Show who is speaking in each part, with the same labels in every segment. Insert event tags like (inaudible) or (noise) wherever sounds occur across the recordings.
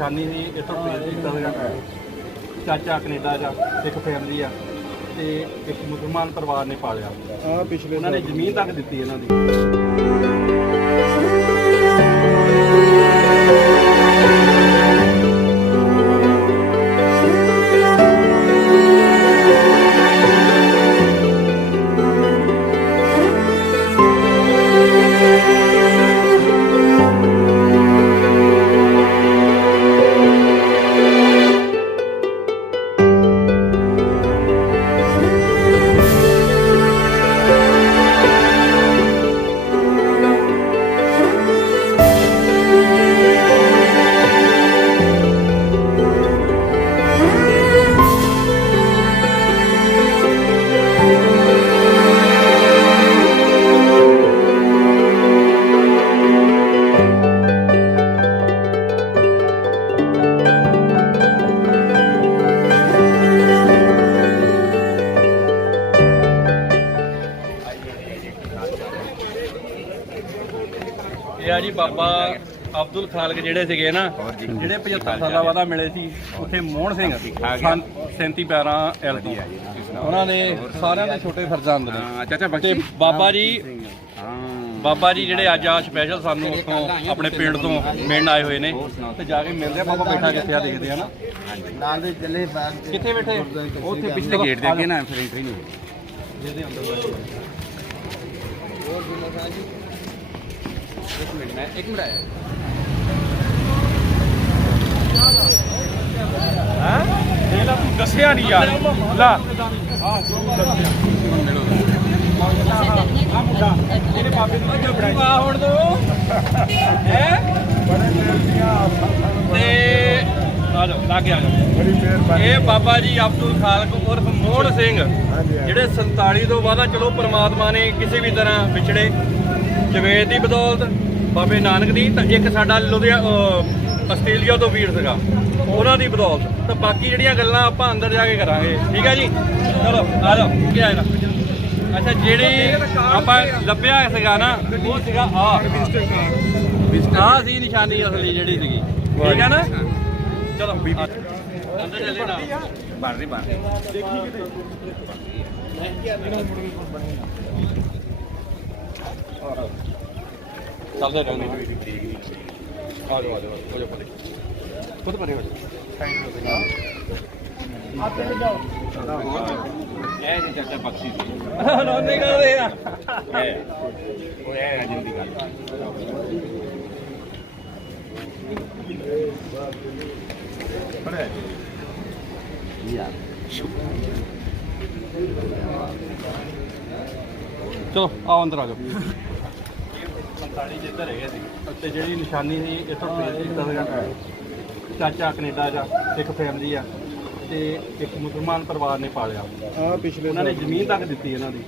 Speaker 1: ਨਿਸ਼ਾਨੀ ਸੀ ਇੱਥੋਂ ਪੇਜ ਕੀਤਾ ਸੀਗਾ ਚਾਚਾ ਕੈਨੇਡਾ ਦਾ ਇੱਕ ਫੈਮਿਲੀ ਆ ਤੇ ਇੱਕ ਮੁਸਲਮਾਨ ਪਰਿਵਾਰ ਨੇ ਪਾਲਿਆ। ਆ ਪਿਛਲੇ ਉਹਨਾਂ ਨੇ ਜ਼ਮੀਨ ਤੱਕ ਦਿੱਤੀ ਇਹਨਾਂ ਦੀ। ਇਹ ਆ ਜੀ ਬਾਬਾ ਅਬਦੁਲ ਖਾਲਕ ਜਿਹੜੇ ਸੀਗੇ ਨਾ ਜਿਹੜੇ 75 ਸਾਲਾਂ ਬਾਅਦ ਮਿਲੇ ਸੀ ਉੱਥੇ ਮੋਹਨ ਸਿੰਘ ਸਨ 37 ਪੈਰਾਂ ਐਲਡੀ ਉਹਨਾਂ ਨੇ ਸਾਰਿਆਂ ਦੇ ਛੋਟੇ ਫਰਜ਼ੰਦ ਨੇ ਚਾਚਾ ਤੇ ਬਾਬਾ ਜੀ ਬਾਬਾ ਜੀ ਜਿਹੜੇ ਅੱਜ ਆ ਸਪੈਸ਼ਲ ਸਾਨੂੰ ਉੱਥੋਂ ਆਪਣੇ ਪਿੰਡ ਤੋਂ ਮਿਲਣ ਆਏ ਹੋਏ ਨੇ। ਤੇ ਜਾ ਕੇ ਮਿਲਦੇ ਆ ਬਾਬਾ ਬੈਠਾ ਕਿੱਥੇ ਆ ਦੇਖਦੇ ਆ ਨਾ। ਨਾਲ ਦੇ ਚੱਲੇ ਬਾਗ ਕਿੱਥੇ ਬੈਠੇ? ਉੱਥੇ ਪਿਛਲੇ ਗੇਟ ਦੇ ਅੱਗੇ ਨਾ ਫਿਰ ਐਂਟਰੀ ਨਹੀਂ ਜਿਹਦੇ ਅੰਦਰ ਬੈਠੇ। ਇੱਕ ਮਿੰਟ ਮੈਂ ਇੱਕ ਮਿੰਟ ਆਇਆ। ਇਹ ਲਾ ਤੂੰ ਦੱਸਿਆ ਨਹੀਂ ਯਾਰ। ਲਾ। ਇਹਨੇ ਬਾਬੇ ਨੂੰ ਜੋ ਬਣਾ ਹੁਣ ਦੋ ਹੈ? ਤੇ ਆ ਜਾਓ ਲਾਗੇ ਆ ਜਾਓ। ਬੜੀ ਮਿਹਰਬਾਨੀ। ਇਹ ਬਾਬਾ ਜੀ ਅਬਦੁਲ ਖਾਲਕ ਉਰਫ ਮੋਹਨ ਸਿੰਘ। ਜਿਹੜੇ 47 ਤੋਂ ਬਾਅਦ ਚਲੋ ਪ੍ਰਮਾਤਮਾ ਨੇ ਕਿਸੇ ਵੀ ਤਰ੍ਹਾਂ ਵਿਛੜੇ। ਜਵੇਦ ਦੀ ਬਦੌਲਤ ਬਾਬੇ ਨਾਨਕ ਦੀ ਤਾਂ ਇੱਕ ਸਾਡਾ ਲੁਧਿਆਣਾ ਆਸਟ੍ਰੇਲੀਆ ਤੋਂ ਵੀਰ ਸੀਗਾ। ਉਹਨਾਂ ਦੀ ਬਦੌਲਤ। ਤਾਂ ਬਾਕੀ ਜਿਹੜੀਆਂ ਗੱਲਾਂ ਆਪਾਂ ਅੰਦਰ ਜਾ ਕੇ ਕਰਾਂਗੇ। ਠੀਕ ਹੈ ਜੀ? ਚਲੋ ਆ ਜਾਓ। ਕੀ ਆਇਆ ਅੱਛਾ ਜਿਹੜੀ ਆਪਾਂ ਲੱਭਿਆ ਸੀਗਾ ਨਾ ਉਹ ਸੀਗਾ ਆ। ਆ ਸੀ ਨਿਸ਼ਾਨੀ ਅਸਲੀ ਜਿਹੜੀ ਸੀਗੀ। ਠੀਕ ਹੈ ਨਾ? ਚਲੋ ਅੰਦਰ ਚੱਲੇ ਨਾ ਬਾਹਰ ਨਹੀਂ ਬਾਹਰ ਚੱਲਦੇ ਰਹਿੰਦੇ ਆ। ਜਾਓ ਆ ਜਾਓ ਹੋ ਜਾਓ ਪਰੇ ਖੁਦ ਪਰੇ ਹੋ ਜਾਓ ਇਹ ਜੀ ਚਾਚਾ ਬਖਸ਼ੀ ਸੀ ਰੋਣੇ ਕਰਦੇ ਆ ਉਹ ਇਹ ਅਜਿੰਦ ਦੀ ਗੱਲ ਚਲੋ, ਆਓ ਅੰਦਰ ਆ ਜਾਓ। 45 ਜਿੱਧਰ ਹੈਗੇ ਸੀ ਤੇ ਜਿਹੜੀ ਨਿਸ਼ਾਨੀ ਸੀ ਇੱਥੋਂ ਪੇਜ ਕੀਤਾ ਸੀਗਾ। ਚਾਚਾ ਕੈਨੇਡਾ ਦਾ ਇੱਕ ਫੈਮਿਲੀ ਆ। ਤੇ ਇੱਕ ਮੁਸਲਮਾਨ ਪਰਿਵਾਰ ਨੇ ਪਾਲਿਆ। ਆ ਪਿਛਲੇ ਉਹਨਾਂ ਨੇ ਜ਼ਮੀਨ ਤੱਕ ਦਿੱਤੀ ਇਹਨਾਂ ਦੀ।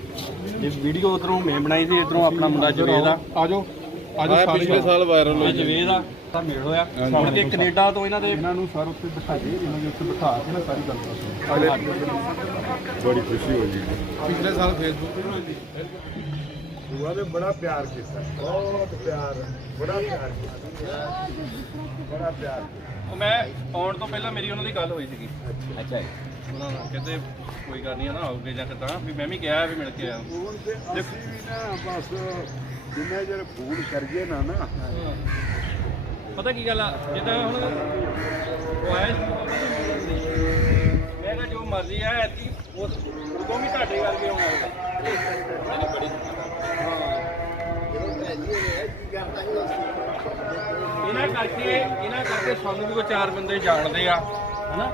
Speaker 1: ਇਹ ਵੀਡੀਓ ਉਧਰੋਂ ਮੈਂ ਬਣਾਈ ਸੀ ਇਧਰੋਂ ਆਪਣਾ ਮੁੰਡਾ ਜਵੇਦ ਆ। ਆ ਜਾਓ। ਆ ਜਾਓ ਪਿਛਲੇ ਸਾਲ ਵਾਇਰਲ ਮੁੰਡਾ ਜਵੇਦ ਆ ਤਾਂ ਮੇਲ ਹੋਇਆ। ਮੁੜ ਕੇ ਕੈਨੇਡਾ ਤੋਂ ਇਹਨਾਂ ਦੇ ਇਹਨਾਂ ਨੂੰ ਸਰ ਉੱਤੇ ਬਿਠਾਈਏ ਇਹਨਾਂ ਨੂੰ ਉੱਤੇ ਬਿਠਾ ਕੇ ਨਾ ਸਾਰੀ ਗੱਲ ਦੱਸੋ। ਬੜੀ ਖੁਸ਼ੀ ਹੋਈ ਪਿਛਲੇ ਸਾਲ ਫੇਸਬੁੱਕ ਤੇ ਹੋਈ
Speaker 2: ਦੁਆ ਨੇ ਬੜਾ ਪਿਆਰ ਕੀਤਾ। ਬਹੁਤ ਪਿਆਰ ਬੜਾ ਪਿਆਰ ਕੀਤਾ। ਬੜਾ ਪਿਆਰ
Speaker 1: ਉਹ ਮੈਂ ਆਉਣ ਤੋਂ ਪਹਿਲਾਂ ਮੇਰੀ ਉਹਨਾਂ ਦੀ ਗੱਲ ਹੋਈ ਸੀਗੀ। ਅੱਛਾ ਉਹਨਾਂ ਨਾਲ ਕਹਿੰਦੇ ਕੋਈ ਗੱਲ ਨਹੀਂ ਆ ਨਾ ਆਉਗੇ ਜਾਂ ਕਿੱਦਾਂ? ਵੀ ਮੈਂ ਵੀ ਗਿਆ ਵੀ ਮਿਲ ਕੇ ਆਇਆ।
Speaker 2: ਫੋਨ ਤੇ ਅਸੀਂ ਵੀ ਨਾ ਬਸ ਜਿੰਨੇ ਜਰ ਫੋਨ ਕਰੀਏ ਨਾ ਨਾ।
Speaker 1: ਪਤਾ ਕੀ ਗੱਲ ਆ? ਜਿੱਦਾਂ ਹੁਣ ਉਹ ਆਇਆ ਜੀ ਮੈਂ ਕਿਹਾ ਜੋ ਮਰਜ਼ੀ ਆ ਐਤੀ ਉਹ ਉਦੋਂ ਵੀ ਤੁਹਾਡੇ ਆਉਣਾ ਉਹਦਾ ਬੜੀ ਇਹਨਾਂ ਕਰਕੇ ਇਹਨਾਂ ਕਰਕੇ ਸਾਨੂੰ ਵੀ ਕੋ ਚਾਰ ਬੰਦੇ ਜਾਣਦੇ ਆ ਹਨਾ?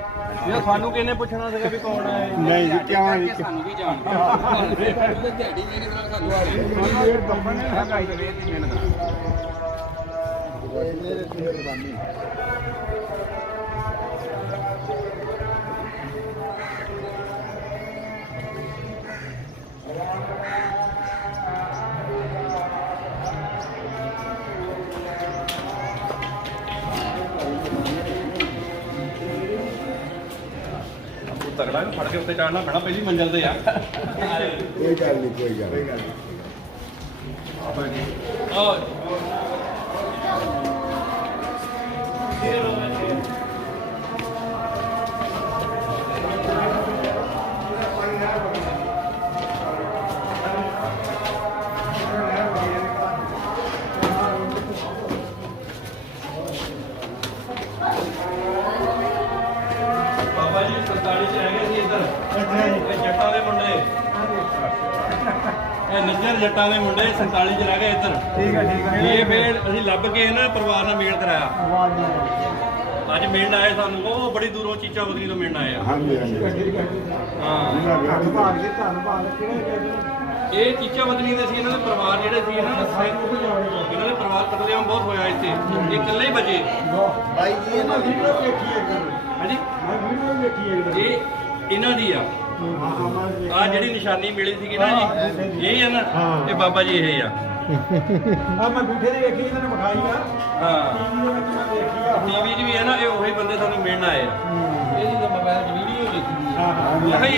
Speaker 1: ਇਹ ਸਾਨੂੰ ਕਿਹਨੇ ਪੁੱਛਣਾ ਸੀਗਾ ਵੀ ਕੌਣ ਹੈ ਨਹੀਂ ਜੀ ਕਿਉਂ ਨਹੀਂ? ਸਾਨੂੰ ਵੀ ਜਾਣਦੇ ਆ। ਦਿਹਾੜੀ ਮੇਰੇ ਨਾਲ ਸਾਨੂੰ ਆ ਗਈ ਇਹ ਬੰਬਨ ਨੇ ਹਕਾਈ ਦੇ ਮਿਹਨਤ ਮੇਰੇ ਤੇ ਮਿਹਰਬਾਨੀ Thank you. ਤਗੜਾ ਫੜ ਕੇ ਉੱਤੇ ਚੜਨਾ ਪੈਣਾ ਪਹਿਲੀ ਮੰਜ਼ਲ ਤੇ ਆ।
Speaker 2: ਕੋਈ ਗੱਲ ਨਹੀਂ ਕੋਈ ਗੱਲ ਨਹੀਂ। ਆਹ ਬਾਬਾ
Speaker 1: ਲੱਭ ਕੇ ਨਾ ਪਰਿਵਾਰ ਨਾਲ ਮੇਲ ਕਰਾਇਆ। ਅੱਜ ਮਿਲਣ ਆਏ ਸਾਨੂੰ ਉਹ ਬੜੀ ਦੂਰੋਂ ਚੀਚਾ ਬਦਲੀ ਤੋਂ ਮਿਲਣ ਆਏ ਆ।
Speaker 2: ਹਾਂਜੀ ਹਾਂਜੀ। ਹਾਂ। ਇਹਨਾਂ ਵਿਆਹ ਦੀ ਧੰਨਵਾਦ
Speaker 1: ਜੀ ਧੰਨਵਾਦ। ਕਿਹੜੇ ਇਹ ਚੀਚਾ ਬਦਲੀ ਦੇ ਸੀ ਇਹਨਾਂ ਦੇ ਪਰਿਵਾਰ ਜਿਹੜੇ ਸੀ ਨਾ ਇਹਨਾਂ ਦੇ ਪਰਿਵਾਰ ਕਤਲੇਆਮ ਬਹੁਤ ਹੋਇਆ ਇੱਥੇ। ਇਹ ਇਕੱਲੇ ਹੀ ਬਚੇ।
Speaker 2: ਬਾਈ ਜੀ ਇਹਨਾਂ ਦੀ ਹਾਂਜੀ।
Speaker 1: ਇਹ ਇਹਨਾਂ ਦੀ ਆ। ਆ ਜਿਹੜੀ ਨਿਸ਼ਾਨੀ ਮਿਲੀ ਸੀਗੀ ਨਾ ਜੀ ਇਹ ਆ ਨਾ ਇਹ ਬਾਬਾ ਜੀ ਇਹ ਆ।
Speaker 2: ਆ ਮੈਂ ਬੂਠੇ ਦੀ ਵੇਖੀ ਇਹਨਾਂ ਨੇ ਵਿਖਾਈ ਆ।
Speaker 1: ਹਾਂ। ਟੀਵੀ ਦੇ ਵਿੱਚ ਮੈਂ ਦੇਖੀ ਆ। ਟੀਵੀ 'ਚ ਵੀ ਹੈ ਨਾ ਇਹ ਉਹੀ ਬੰਦੇ ਸਾਨੂੰ ਮਿਲਣ ਆਏ ਆ। ਇਹਦੀ ਤਾਂ ਮੋਬਾਈਲ 'ਚ ਵੀਡੀਓ ਦੇਖੀ ਹਾਂ ਹਾਂ। ਆ ਇਹ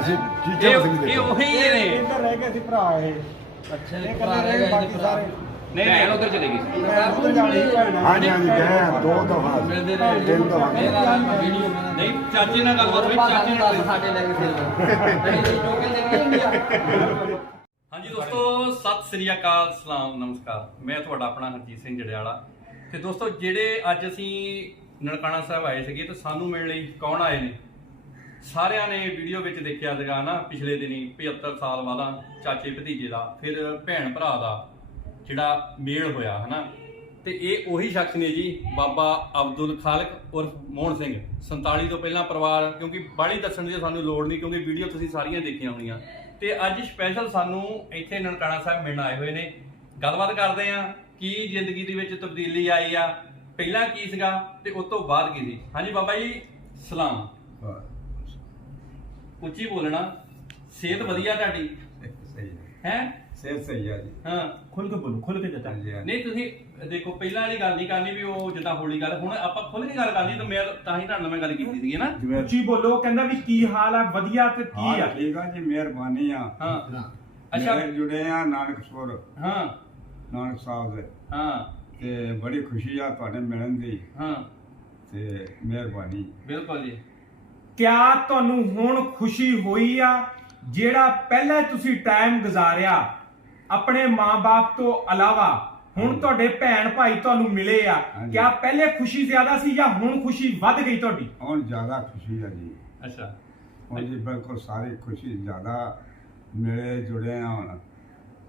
Speaker 1: ਅਸੀਂ ਚੀਚਾ ਇਹ ਸਿੰਘ ਇਹ ਉਹੀ ਨੇ।
Speaker 2: ਇੱਧਰ ਰਹਿ ਗਏ ਸੀ ਭਰਾ ਇਹ।
Speaker 1: ਅੱਛਾ ਇਹ ਭਰਾ ਰਹਿ ਗਏ ਬਾਕੀ ਸਾਰੇ। ਨਹੀਂ ਨਹੀਂ ਉਧਰ ਚਲੇ ਭੈਣ
Speaker 2: ਹਾਂਜੀ ਹਾਂਜੀ ਗਏ ਦੋ ਦਫਾ ਤਿੰਨ ਦਫਾ।
Speaker 1: ਨਹੀਂ ਚਾਚੇ ਨਾਲ ਗੱਲਬਾਤ ਹੋਈ ਚਾਚੇ ਨਾਲ ਸਾਡੇ ਲੈ ਕੇ ਫਿਰ। (laughs) ਟੋਕਨ ਦੇ ਕੇ ਇੰਡੀਆ ਹਾਂਜੀ ਦੋਸਤੋ, ਸਤਿ ਸ੍ਰੀ ਅਕਾਲ, ਸਲਾਮ, ਨਮਸਕਾਰ। ਮੈਂ ਤੁਹਾਡਾ ਆਪਣਾ ਹਰਜੀਤ ਸਿੰਘ ਜੜਿਆਲਾ। ਤੇ ਦੋਸਤੋ, ਜਿਹੜੇ ਅੱਜ ਅਸੀਂ ਨਨਕਾਣਾ ਸਾਹਿਬ ਆਏ ਸੀਗੇ ਤੇ ਸਾਨੂੰ ਮਿਲਣ ਲਈ ਕੌਣ ਆਏ ਨੇ? ਸਾਰਿਆਂ ਨੇ ਵੀਡੀਓ ਵਿੱਚ ਦੇਖਿਆ ਸੀਗਾ ਨਾ, ਪਿਛਲੇ ਦਿਨੀ 75 ਸਾਲ ਬਾਅਦਾ ਚਾਚੇ ਭਤੀਜੇ ਦਾ, ਫਿਰ ਭੈਣ ਭਰਾ ਦਾ, ਜਿਹੜਾ ਮੇਲ ਹੋਇਆ, ਹਨਾ? ਤੇ ਇਹ ਉਹੀ ਸ਼ਖਸ ਨੇ ਜੀ, ਬਾਬਾ ਅਬਦੁਲ ਖਾਲਕ ਉਰਫ ਮੋਹਨ ਸਿੰਘ। 47 ਤੋਂ ਪਹਿਲਾਂ ਪਰਿਵਾਰ, ਕਿਉਂਕਿ ਬਾਹਲੀ ਦੱਸਣ ਦੀ ਸਾਨੂੰ ਲੋੜ ਨਹੀਂ, ਕਿਉਂਕਿ ਵੀਡੀਓ ਤੁਸੀਂ ਸਾਰੀਆਂ ਦੇਖੀਆਂ ਹੋਣੀਆਂ। ਤੇ ਅੱਜ ਸਪੈਸ਼ਲ ਸਾਨੂੰ ਇੱਥੇ ਨਨਕਾਣਾ ਸਾਹਿਬ ਮਿਲਣ ਆਏ ਹੋਏ ਨੇ। ਗੱਲਬਾਤ ਕਰਦੇ ਆਂ ਕੀ ਜ਼ਿੰਦਗੀ ਦੇ ਵਿੱਚ ਤਬਦੀਲੀ ਆਈ ਆ ਪਹਿਲਾਂ ਕੀ ਸੀਗਾ ਤੇ ਉਸ ਤੋਂ ਬਾਅਦ ਕੀ ਸੀ। ਹਾਂਜੀ ਬਾਬਾ ਜੀ ਸਲਾਮ। ਉੱਚੀ ਬੋਲਣਾ ਸਿਹਤ ਵਧੀਆ ਤੁਹਾਡੀ?
Speaker 2: ਸਹੀ ਹੈ? ਸਿਹਤ ਸਹੀ ਆ ਜੀ।
Speaker 1: ਹਾਂ। ਖੁੱਲ ਕੇ ਬੋਲੋ ਖੁੱਲ ਕੇ ਜਤਾ। ਨਹੀਂ ਤੁਸੀਂ ਦੇਖੋ ਪਹਿਲਾਂ ਵਾਲੀ ਗੱਲ ਨਹੀਂ ਕਰਨੀ ਵੀ ਉਹ ਜਿੱਦਾਂ ਹੋਲੀ ਗੱਲ ਹੁਣ ਆਪਾਂ ਖੁੱਲ ਕੇ ਗੱਲ ਕਰਨੀ ਤਾਂ ਮੈਂ ਤਾਂ ਹੀ ਤੁਹਾਡੇ ਨਾਲ ਮੈਂ ਗੱਲ ਕੀਤੀ ਸੀਗੀ ਨਾ ਜਿਵੇਂ ਉੱਚੀ ਬੋਲੋ ਕਹਿੰਦਾ ਵੀ ਕੀ ਹਾਲ ਆ ਵਧੀਆ ਤੇ ਕੀ ਆ? ਹਾਂ,
Speaker 2: ਠੀਕ ਆ ਜੀ ਮਿਹਰਬਾਨੀ ਆ। ਹਾਂ। ਅੱਛਾ। ਮੇਰੇ ਜੁੜੇ ਆ ਨਾਨਕਸਪੁਰ ਹਾਂ। ਨਾਨਕ ਸਾਹਿਬ ਦੇ। ਹਾਂ। ਤੇ ਬੜੀ ਖੁਸ਼ੀ ਆ ਤੁਹਾਡੇ ਮਿਲਣ ਦੀ। ਹਾਂ। ਤੇ ਮਿਹਰਬਾਨੀ।
Speaker 1: ਬਿਲਕੁਲ ਜੀ। ਕਿਆ ਤੁਹਾਨੂੰ ਹੁਣ ਖੁਸ਼ੀ ਹੋਈ ਆ ਜਿਹੜਾ ਪਹਿਲਾਂ ਤੁਸੀਂ ਟਾਈਮ ਗੁਜ਼ਾਰਿਆ ਆਪਣੇ ਮਾਂ-ਬਾਪ ਤੋਂ ਇਲਾਵਾ ਹੁਣ ਤੁਹਾਡੇ ਭੈਣ ਭਾਈ ਤੁਹਾਨੂੰ ਮਿਲੇ ਆ। ਹਾਂਜੀ। ਕਿਆ ਪਹਿਲੇ ਖੁਸ਼ੀ ਜ਼ਿਆਦਾ ਸੀ ਜਾਂ ਹੁਣ ਖੁਸ਼ੀ ਵੱਧ ਗਈ ਤੁਹਾਡੀ?
Speaker 2: ਹੁਣ ਜ਼ਿਆਦਾ ਖੁਸ਼ੀ ਆ ਜੀ। ਅੱਛਾ। ਹੁਣ ਜੀ ਬਿਲਕੁਲ ਸਾਰੀ ਖੁਸ਼ੀ ਜ਼ਿਆਦਾ ਮਿਲੇ ਜੁੜੇ ਆ ਹੁਣ।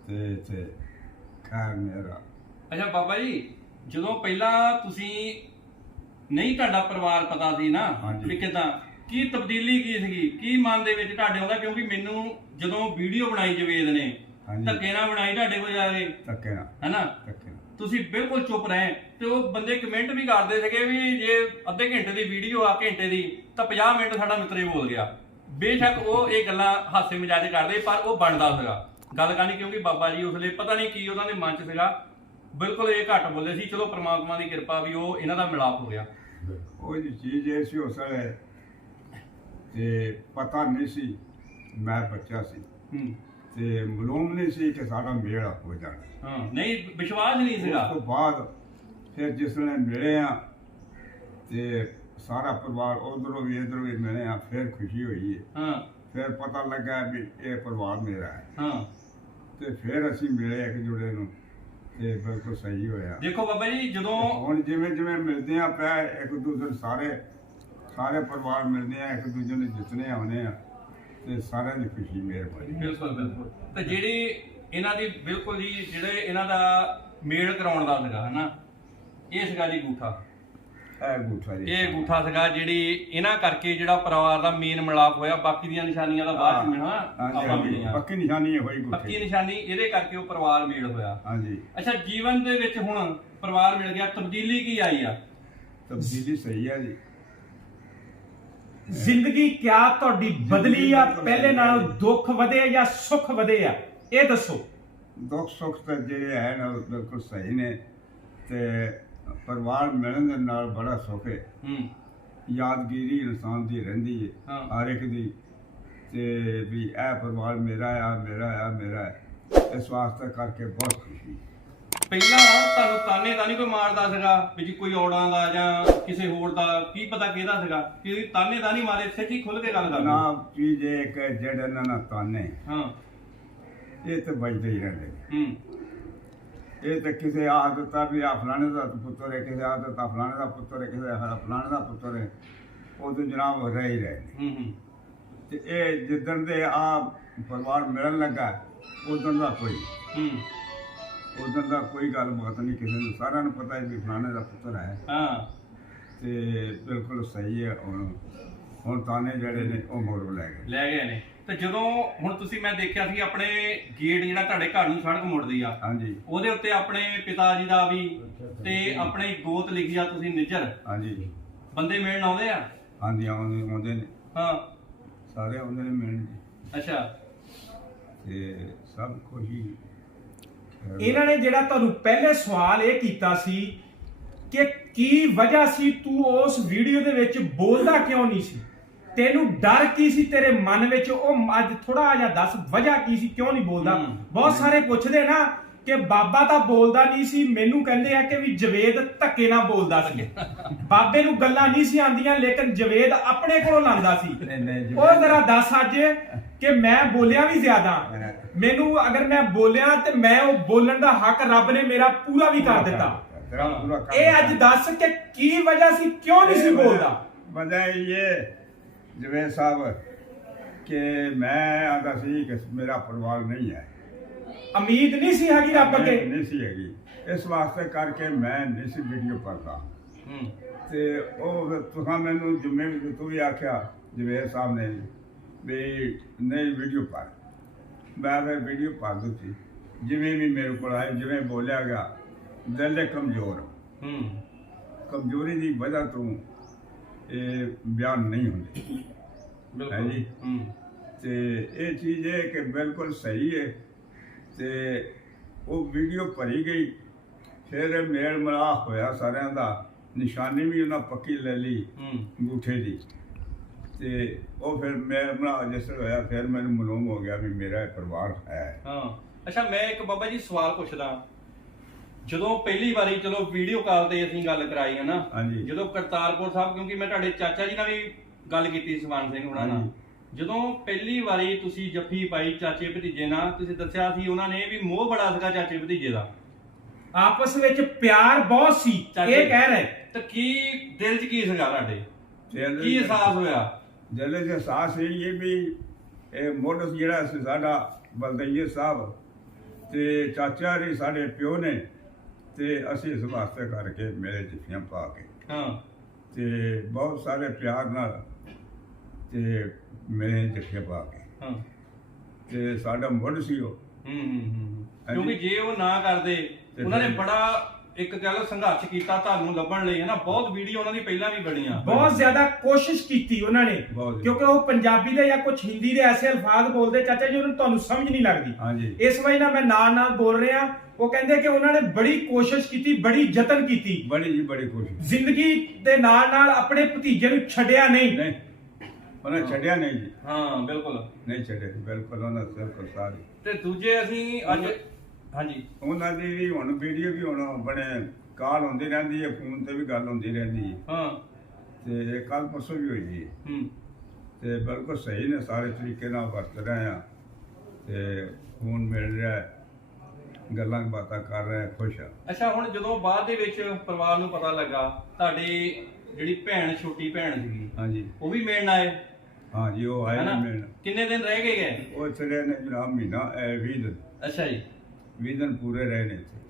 Speaker 2: ਤੇ ਤੇ ਖੈਰ ਮੇਰਾ।
Speaker 1: ਅੱਛਾ ਬਾਬਾ ਜੀ ਜਦੋਂ ਪਹਿਲਾਂ ਤੁਸੀਂ ਨਹੀਂ ਤੁਹਾਡਾ ਪਰਿਵਾਰ ਪਤਾ ਸੀ ਨਾ ਹਾਂਜੀ। ਵੀ ਕਿਦਾਂ ਕੀ ਤਬਦੀਲੀ ਕੀ ਸੀਗੀ? ਕੀ ਮਨ ਦੇ ਵਿੱਚ ਤੁਹਾਡੇ ਆਉਂਦਾ? ਕਿਉਂਕਿ ਮੈਨੂੰ ਜਦੋਂ ਵੀਡੀਓ ਬਣਾਈ ਜਵੇਦ ਨੇ ਹਾਂਜੀ। ਧੱਕੇ ਨਾਲ ਬਣਾਈ ਤੁਹਾਡੇ ਕੋਲ ਜਾ ਕੇ। ਧੱਕੇ ਨਾ ਹੈਨਾ? ਧੱਕੇ ਨਾ ਤੁਸੀਂ ਬਿਲਕੁਲ ਚੁੱਪ ਰਹੇ। ਤੇ ਉਹ ਬੰਦੇ ਕਮੈਂਟ ਵੀ ਕਰਦੇ ਸੀਗੇ ਵੀ ਜੇ ਅੱਧੇ ਘੰਟੇ ਦੀ ਵੀਡੀਓ ਆ ਘੰਟੇ ਦੀ ਤਾਂ 50 ਮਿੰਟ ਸਾਡਾ ਮਿੱਤਰੇ ਬੋਲ ਗਿਆ। ਬੇਸ਼ੱਕ ਉਹ ਇਹ ਗੱਲਾਂ ਹਾਸੇ ਮਜ਼ਾਕ ਕਰਦੇ ਪਰ ਉਹ ਬਣਦਾ ਸੀਗਾ। ਗੱਲ ਕਰਨੀ ਕਿਉਂਕਿ ਬਾਬਾ ਜੀ ਉਸ ਲਈ ਪਤਾ ਨਹੀਂ ਕੀ ਉਹਨਾਂ ਦੇ ਮਨ 'ਚ ਸੀਗਾ। ਬਿਲਕੁਲ ਇਹ ਘੱਟ ਬੋਲੇ ਸੀ ਚਲੋ ਪ੍ਰਮਾਤਮਾ ਦੀ ਕਿਰਪਾ ਵੀ ਉਹ ਇਹਨਾਂ ਦਾ ਮਿਲਾਪ ਹੋ ਗਿਆ।
Speaker 2: ਉਹ ਜੀ ਚੀਜ਼ ਇਹ ਸੀ ਉਸ ਵੇਲੇ। ਤੇ ਪਤਾ ਨਹੀਂ ਸੀ ਮੈਂ ਬੱਚਾ ਸੀ। ਹੂੰ। ਤੇ ਮਾਲੂਮ ਨਹੀਂ ਸੀ ਕਿ ਸਾਡਾ ਮੇਲ ਹੋ ਜਾਣਾ।
Speaker 1: ਹਾਂ ਨਹੀਂ ਵਿਸ਼ਵਾਸ ਨਹੀਂ ਉਸ ਸੀਗਾ
Speaker 2: ਤੋਂ ਬਾਅਦ ਫਿਰ ਜਿਸ ਵੇਲੇ ਮਿਲੇ ਆ ਤੇ ਸਾਰਾ ਪਰਿਵਾਰ ਉਧਰੋਂ ਵੀ ਇਧਰੋਂ ਵੀ ਮਿਲੇ ਆ ਫਿਰ ਖੁਸ਼ੀ ਹੋਈ ਹੈ ਹਾਂ। ਫਿਰ ਪਤਾ ਲੱਗਾ ਵੀ ਇਹ ਪਰਿਵਾਰ ਮੇਰਾ ਹੈ। ਹਾਂ। ਤੇ ਫਿਰ ਅਸੀਂ ਮਿਲੇ ਇੱਕ ਜੁੜੇ ਨੂੰ ਤੇ ਬਿਲਕੁਲ ਸਹੀ ਹੋਇਆ।
Speaker 1: ਦੇਖੋ ਬਾਬਾ ਜੀ ਜਦੋਂ
Speaker 2: ਹੁਣ ਜਿਵੇਂ ਜਿਵੇਂ ਮਿਲਦੇ ਆ ਪੈ ਇੱਕ ਦੂਜੇ ਨੂੰ ਸਾਰੇ ਸਾਰੇ ਪਰਿਵਾਰ ਮਿਲਦੇ ਆ ਇੱਕ ਦੂਜੇ ਨੂੰ ਜਿੱਤਨੇ ਆਉਨੇ ਆ। ਤੇ ਸਾਰਿਆਂ ਦੀ ਖੁਸ਼ੀ ਮਿਹਰਬਾਨੀ।
Speaker 1: ਬਿਲਕੁਲ ਬਿਲਕੁਲ। ਤੇ ਜਿਹੜੀ ਇਹਨਾਂ ਦੀ ਬਿਲਕੁਲ ਜੀ ਜਿਹੜੇ ਇਹਨਾਂ ਦਾ ਮੇਲ ਕਰਾਉਣ ਦਾ ਸੀਗਾ ਹਨਾ? ਇਹ ਸੀਗਾ ਜੀ ਗੂਠਾ।
Speaker 2: ਇਹ ਗੁੱਠਾ ਜੀ।
Speaker 1: ਇਹ ਗੂਠਾ ਸੀਗਾ ਜਿਹੜੀ ਇਹਨਾਂ ਕਰਕੇ ਜਿਹੜਾ ਪਰਿਵਾਰ ਦਾ ਮੇਨ ਮਿਲਾਪ ਹੋਇਆ ਬਾਕੀ ਦੀਆਂ ਨਿਸ਼ਾਨੀਆਂ ਦਾ ਬਾਅਦ ਚ ਮਿਲਣਾ
Speaker 2: ਆਪਾਂ ਮਿਲੀਆਂ। ਪੱਕੀ ਨਿਸ਼ਾਨੀ ਹੋਈ ਪੱਕੀ
Speaker 1: ਗੁੱਠੇ ਨਿਸ਼ਾਨੀ ਇਹਦੇ ਕਰਕੇ ਉਹ ਪਰਿਵਾਰ ਮੇਲ ਹੋਇਆ। ਹਾਂਜੀ ਅੱਛਾ ਜੀਵਨ ਦੇ ਵਿੱਚ ਹੁਣ ਪਰਿਵਾਰ ਮਿਲ ਗਿਆ। ਤਬਦੀਲੀ ਕੀ ਆਈ ਆ?
Speaker 2: ਤਬਦੀਲੀ ਸਹੀ ਹੈ ਜੀ।
Speaker 1: ਜ਼ਿੰਦਗੀ ਕਿਆ ਤੁਹਾਡੀ ਬਦਲੀ ਆ? ਪਹਿਲੇ ਨਾਲੋਂ ਦੁੱਖ ਵਧੇ ਜਾਂ ਸੁੱਖ ਵਧੇ ਆ? ਇਹ ਦੱਸੋ।
Speaker 2: ਦੁੱਖ ਸੁੱਖ ਤਾਂ ਜਿਹੜੇ ਹੈ ਨਾ ਉਹ ਬਿਲਕੁਲ ਸਹੀ ਨੇ ਤੇ ਪਰਿਵਾਰ ਮਿਲਣ ਦੇ ਨਾਲ ਬੜਾ ਸੁੱਖ ਹੈ ਹੂੰ। ਯਾਦਗਿਰੀ ਇਨਸਾਨ ਦੀ ਰਹਿੰਦੀ ਹੈ। ਹਰ ਇੱਕ ਦੀ। ਤੇ ਵੀ ਇਹ ਪਰਿਵਾਰ ਮੇਰਾ ਆ ਮੇਰਾ ਆ ਮੇਰਾ ਹੈ ਇਸ ਵਾਸਤੇ ਕਰਕੇ ਬਹੁਤ
Speaker 1: ਪਹਿਲਾਂ ਤੁਹਾਨੂੰ ਤਾਨੇ ਤਾਂ ਨਹੀਂ ਕੋਈ ਮਾਰਦਾ ਸੀਗਾ ਵੀ ਜੀ ਕੋਈ ਔੜਾਂ ਦਾ ਜਾਂ ਕਿਸੇ ਹੋਰ ਦਾ ਕੀ ਪਤਾ ਕਿਹਦਾ ਸੀਗਾ? ਕਿ ਤਾਨੇ ਤਾਂ ਨਹੀਂ ਮਾਰੇ ਸੱਚੀ ਖੁੱਲ ਕੇ ਗੱਲ ਕਰ
Speaker 2: ਨਾ ਚੀਜ਼ ਇੱਕ ਜਿਹੜਾ ਨਾ ਨਾ ਤਾਨੇ? ਹਾਂ। ਇਹ ਤੇ ਵੱਜਦੇ ਹੀ ਰਹਿੰਦੇ। ਹੂੰ। ਇਹ ਤੇ ਕਿਸੇ ਆਦਤ ਵੀ ਆ ਫਲਾਣੇ ਦਾ ਪੁੱਤਰ ਹੈ ਕਿਸੇ ਆਦਤ ਫਲਾਣੇ ਦਾ ਪੁੱਤਰ ਹੈ ਕਿਸੇ ਆ ਫਲਾਣੇ ਦਾ ਪੁੱਤਰ ਹੈ ਉਹ ਤੇ ਜਨਾਬ ਰਹਿ ਹੀ ਰਹੇ ਹੂੰ ਹੂੰ। ਤੇ ਇਹ ਜਿੱਦਣ ਦੇ ਆ ਪਰਿਵਾਰ ਮਿਲਣ ਲੱਗਾ ਉਦੋਂ ਦਾ ਕੋਈ। ਹੂੰ। ਉਦੋਂ ਦਾ ਕੋਈ ਗੱਲਬਾਤ ਨਹੀਂ ਕਿਸੇ ਨੂੰ ਸਾਰਿਆਂ ਨੂੰ ਪਤਾ ਹੈ ਵੀ ਫਲਾਣੇ ਦਾ ਪੁੱਤਰ ਹੈ। ਹਾਂ। ਤੇ ਬਿਲਕੁਲ ਸਹੀ ਹੈ ਹੁਣ ਹੁਣ ਤਾਨੇ ਜਿਹੜੇ ਨੇ ਉਹ ਮੋੜ ਲੈ ਗਏ।
Speaker 1: ਲੈ ਗਏ ਨੇ। ਤੇ ਜਦੋਂ ਹੁਣ ਤੁਸੀਂ ਮੈਂ ਦੇਖਿਆ ਸੀ ਆਪਣੇ ਗੇਟ ਜਿਹੜਾ ਤੁਹਾਡੇ ਘਰ ਨੂੰ ਸੜਕ ਮੁੜਦੀ ਆ ਹਾਂਜੀ। ਉਹਦੇ ਉੱਤੇ ਆਪਣੇ ਪਿਤਾ ਜੀ ਦਾ ਵੀ ਤੇ ਆਪਣੇ ਗੋਤ ਲਿਖੀ ਆ ਤੁਸੀਂ ਨਿਜਰ। ਹਾਂਜੀ। ਬੰਦੇ ਮਿਲਣ ਆਉਂਦੇ ਆ?
Speaker 2: ਹਾਂਜੀ ਆਉਂਦੇ ਆਉਂਦੇ ਨੇ। ਹਾਂ। ਸਾਰੇ ਆਉਂਦੇ ਨੇ ਮਿਲਣ ਜੀ। ਅੱਛਾ। ਤੇ ਸਭ ਖੁਸ਼ੀ
Speaker 1: ਇਹਨਾਂ ਨੇ ਜਿਹੜਾ ਤੁਹਾਨੂੰ ਪਹਿਲੇ ਸਵਾਲ ਇਹ ਕੀਤਾ ਸੀ ਕਿ ਕੀ ਵਜ੍ਹਾ ਸੀ ਤੂੰ ਉਸ ਵੀਡੀਓ ਦੇ ਵਿੱਚ ਬੋਲਦਾ ਕਿਉਂ ਨਹੀਂ ਸੀ? ਤੈਨੂੰ ਡਰ ਕੀ ਸੀ ਤੇਰੇ ਮਨ ਵਿੱਚ? ਉਹ ਅੱਜ ਥੋੜਾ ਜਿਹਾ ਦੱਸ ਵਜ੍ਹਾ ਕੀ ਸੀ? ਕਿਉਂ ਨਹੀਂ ਬੋਲਦਾ। ਬਹੁਤ ਸਾਰੇ ਪੁੱਛਦੇ ਨਾ ਕਿ ਬਾਬਾ ਤਾਂ ਬੋਲਦਾ ਨਹੀਂ ਸੀ ਮੈਨੂੰ ਕਹਿੰਦੇ ਆ ਕਿ ਵੀ ਜਵੇਦ ਧੱਕੇ ਨਾਲ ਬੋਲਦਾ ਸੀ। (laughs) ਬਾਬੇ ਨੂੰ ਗੱਲਾਂ ਨਹੀਂ ਸੀ ਆਉਂਦੀਆਂ ਲੇਕਿਨ ਜਵੇਦ ਆਪਣੇ ਕੋਲੋਂ ਲਾਂਦਾ ਸੀ। ਉਹ ਜ਼ਰਾ ਦੱਸ ਅੱਜ ਕਿ ਮੈਂ ਬੋਲਿਆ ਵੀ ਜ਼ਿਆਦਾ। ਮੈਨੂੰ ਅਗਰ ਮੈਂ ਬੋਲਿਆ ਤੇ ਮੈਂ ਉਹ ਬੋਲਣ ਦਾ ਹੱਕ ਰੱਬ ਨੇ ਮੇਰਾ ਪੂਰਾ ਵੀ ਕਰ ਦਿੱਤਾ। ਇਹ ਅੱਜ। ਦੱਸ ਕਿ ਕੀ ਵਜ੍ਹਾ ਸੀ ਕਿਉਂ ਨਹੀਂ ਸੀ ਬੋਲਦਾ?
Speaker 2: ਵਜ੍ਹਾ ਇਹ ਜਵੇਦ ਸਾਹਿਬ ਕਿ ਮੈਂ ਆਂਦਾ ਸੀ ਕਿ ਮੇਰਾ ਪਰਿਵਾਰ ਨਹੀਂ ਹੈ।
Speaker 1: ਉਮੀਦ ਨਹੀਂ ਸੀ ਹੈਗੀ ਰੱਬ ਅੱਗੇ?
Speaker 2: ਨਹੀਂ ਸੀ ਹੈਗੀ। ਇਸ ਵਾਸਤੇ ਕਰਕੇ ਮੈਂ ਨਹੀਂ ਸੀ ਵੀਡੀਓ ਪਾਉਂਦਾ ਹੂੰ। ਤੇ ਉਹ ਤੁਸੀਂ ਮੈਨੂੰ ਜੁਮੇ ਵੀ ਤੂੰ ਵੀ ਆਖਿਆ ਜਵੇਦ ਸਾਹਿਬ ਨੇ ਵੀ ਨਹੀਂ ਵੀਡੀਓ ਪਾ ਮੈਂ ਫਿਰ ਵੀਡੀਓ ਪਾ ਦਿੱਤੀ। ਜਿਵੇਂ ਵੀ ਮੇਰੇ ਕੋਲ ਆਏ ਜਿਵੇਂ ਬੋਲਿਆ ਗਿਆ ਦਿਲ ਦੇ ਕਮਜ਼ੋਰ। ਹੂੰ। ਕਮਜ਼ੋਰੀ ਦੀ ਵਜ੍ਹਾ ਤੋਂ ਇਹ ਬਿਆਨ ਨਹੀਂ ਹੁੰਦੇ।
Speaker 1: ਬਿਲਕੁਲ। ਹਾਂਜੀ। ਹੂੰ।
Speaker 2: ਤੇ ਇਹ ਚੀਜ਼ ਹੈ ਕਿ ਬਿਲਕੁਲ ਸਹੀ ਹੈ। ਤੇ ਉਹ ਵੀਡੀਓ ਭਰੀ ਗਈ। ਫਿਰ ਮੇਲ ਮਿਲਾਪ ਹੋਇਆ ਸਾਰਿਆਂ ਦਾ। ਨਿਸ਼ਾਨੀ ਵੀ ਉਹਨਾਂ ਪੱਕੀ ਲੈ ਲਈ ਹੂੰ। ਅੰਗੂਠੇ ਦੀ। ਤੇ ਉਹ ਫਿਰ ਮਿਲਾਪ ਜਿਸ ਤਰ੍ਹਾਂ ਹੋਇਆ ਫਿਰ ਮੈਨੂੰ ਮਾਲੂਮ ਹੋ ਗਿਆ ਵੀ ਮੇਰਾ ਇਹ ਪਰਿਵਾਰ ਹੈ।
Speaker 1: ਹਾਂ। ਅੱਛਾ ਮੈਂ ਇੱਕ ਬਾਬਾ ਜੀ ਸਵਾਲ ਪੁੱਛਦਾ। ਜਦੋਂ ਪਹਿਲੀ ਵਾਰੀ ਚਲੋ ਵੀਡੀਓ ਕਾਲ ਤੇ ਅਸੀਂ ਗੱਲ ਕਰਾਈ ਹੈ ਨਾ ਹਾਂਜੀ। ਜਦੋਂ ਕਰਤਾਰਪੁਰ ਸਾਹਿਬ ਕਿਉਂਕਿ ਮੈਂ ਤੁਹਾਡੇ ਚਾਚਾ ਜੀ ਨਾਲ ਵੀ ਗੱਲ ਕੀਤੀ ਸਮਾਨ ਸਿੰਘ ਉਹਨਾਂ ਨਾਲ। ਜਦੋਂ ਪਹਿਲੀ ਵਾਰੀ ਤੁਸੀਂ ਜੱਫੀ ਪਾਈ ਚਾਚੇ ਭਤੀਜੇ ਨਾਲ ਤੁਸੀਂ ਦੱਸਿਆ ਸੀ ਉਹਨਾਂ ਨੇ ਵੀ ਮੋਹ ਬੜਾ ਸੀਗਾ ਚਾਚੇ ਭਤੀਜੇ ਦਾ। ਆਪਸ ਵਿੱਚ ਪਿਆਰ ਬਹੁਤ ਸੀ ਚਾਚੇ- ਇਹ ਕਹਿ ਰਹੇ। ਤਾਂ ਕੀ ਦਿਲ 'ਚ ਕੀ ਸੀਗਾ ਤੁਹਾਡੇ? ਕੀ ਅਹਿਸਾਸ ਹੋਇਆ?
Speaker 2: ਦਿਲ ਦੇ ਸਾਹ ਸੀ ਇਹ ਵੀ ਇਹ ਮੋਢ ਜਿਹੜਾ ਸੀ ਸਾਡਾ ਬਲਦਈਏ ਸਾਹਿਬ ਤੇ ਚਾਚਾ ਜੀ ਸਾਡੇ ਪਿਓ ਨੇ ਤੇ ਅਸੀਂ ਇਸ ਵਾਸਤੇ ਕਰਕੇ ਮੇਰੇ ਜਿੱਫੀਆਂ ਪਾ ਕੇ। ਹਾਂ। ਤੇ ਬਹੁਤ ਸਾਰੇ ਪਿਆਰ ਨਾਲ ਤੇ ਮੇਰੇ ਜਿੱਫੀਆਂ ਪਾ ਕੇ। ਹਾਂ। ਤੇ ਸਾਡਾ ਮੁੱਢ ਸੀ ਉਹ। ਹੂੰ ਹੂੰ,
Speaker 1: ਹੂੰ। ਕਿਉਂਕਿ ਜੇ ਉਹ ਨਾ ਕਰਦੇ ਉਹਨਾਂ ਨੇ ਬੜਾ ਇੱਕ ਕਹਿ ਲਓ ਸੰਘਰਸ਼ ਕੀਤਾ ਤੁਹਾਨੂੰ ਲੱਭਣ ਲਈ ਹੈ ਨਾ ਬਹੁਤ ਵੀਡੀਓ ਉਹਨਾਂ ਦੀ ਪਹਿਲਾਂ ਵੀ ਬਣੀਆਂ। ਬਹੁਤ ਜ਼ਿਆਦਾ ਕੋਸ਼ਿਸ਼ ਕੀਤੀ ਉਹਨਾਂ ਨੇ ਬਹੁਤ। ਕਿਉਂਕਿ ਉਹ ਪੰਜਾਬੀ ਦੇ ਜਾਂ ਕੁਝ ਹਿੰਦੀ ਦੇ ਐਸੇ ਅਲਫਾਜ਼ ਬੋਲਦੇ ਚਾਚਾ ਜੀ ਉਹਨਾਂ ਨੂੰ ਤੁਹਾਨੂੰ ਸਮਝ ਨਹੀਂ ਲੱਗਦੀ। ਹਾਂਜੀ। ਇਸ ਵਜ੍ਹਾ ਨਾਲ ਮੈਂ ਨਾਲ ਨਾਲ ਬੋਲ ਰਿਹਾ ਉਹ ਕਹਿੰਦੇ ਕਿ ਉਹਨਾਂ ਨੇ ਬੜੀ ਕੋਸ਼ਿਸ਼ ਕੀਤੀ ਬੜੀ ਯਤਨ ਕੀਤੀ।
Speaker 2: ਬੜੀ ਜੀ ਬੜੀ ਖੁਸ਼ੀ
Speaker 1: ਜ਼ਿੰਦਗੀ ਦੇ ਨਾਲ ਨਾਲ ਆਪਣੇ ਭਤੀਜੇ ਨੂੰ ਛੱਡਿਆ ਨਹੀਂ। ਨਹੀਂ
Speaker 2: ਉਹਨਾਂ ਛੱਡਿਆ ਨਹੀਂ ਜੀ।
Speaker 1: ਹਾਂ ਬਿਲਕੁਲ।
Speaker 2: ਨਹੀਂ ਛੱਡਿਆ ਜੀ, ਬਿਲਕੁਲ ਉਹਨਾਂ ਸਿਰ ਸਾਰੀ
Speaker 1: ਤੇ ਦੂਜੇ ਅਸੀਂ ਅੱਜ ਹਾਂਜੀ।
Speaker 2: ਉਹਨਾਂ ਦੀ ਵੀ ਹੁਣ ਵੀਡੀਓ ਵੀ ਹੁਣ ਬਣੇ ਕਾਲ ਹੁੰਦੀ ਰਹਿੰਦੀ ਹੈ ਫੋਨ ਤੇ ਵੀ ਗੱਲ ਹੁੰਦੀ ਰਹਿੰਦੀ ਹੈ। ਹਾਂ। ਤੇ ਕੱਲ ਪਰਸੋਂ ਵੀ ਹੋਈ ਜੀ ਹੂੰ। ਤੇ ਬਿਲਕੁਲ ਸਹੀ ਨੇ ਸਾਰੇ ਤਰੀਕੇ ਨਾਲ ਵਰਤ ਰਹੇ ਆ। ਤੇ ਫੋਨ ਮਿਲ ਰਿਹਾ ਹੈ, ਗੱਲਾਂ ਬਾਤਾਂ ਕਰ ਰਹੇ ਆ, ਖੁਸ਼ ਆ।
Speaker 1: ਅੱਛਾ ਹੁਣ ਜਦੋਂ ਬਾਅਦ ਦੇ ਵਿੱਚ ਪਰਿਵਾਰ ਨੂੰ ਪਤਾ ਲੱਗਾ ਤੁਹਾਡੀ ਜਿਹੜੀ ਭੈਣ ਛੋਟੀ ਭੈਣ ਸੀਗੀ ਹਾਂਜੀ। ਉਹ ਵੀ ਮਿਲਣ ਆਏ?
Speaker 2: ਹਾਂ ਜੀ ਉਹ ਆਏ ਹੈਨਾ?
Speaker 1: ਮਿਲਣ। ਕਿੰਨੇ ਦਿਨ ਰਹਿ ਗਏ ਗਏ?
Speaker 2: ਉਹ ਚਲੇ ਨੇ ਜਨਾਬ ਮਹੀਨਾ 20 ਦਿਨ। ਅੱਛਾ ਜੀ। 20 ਦਿਨ ਪੂਰੇ ਰਹੇ ਨੇ ਇੱਥੇ।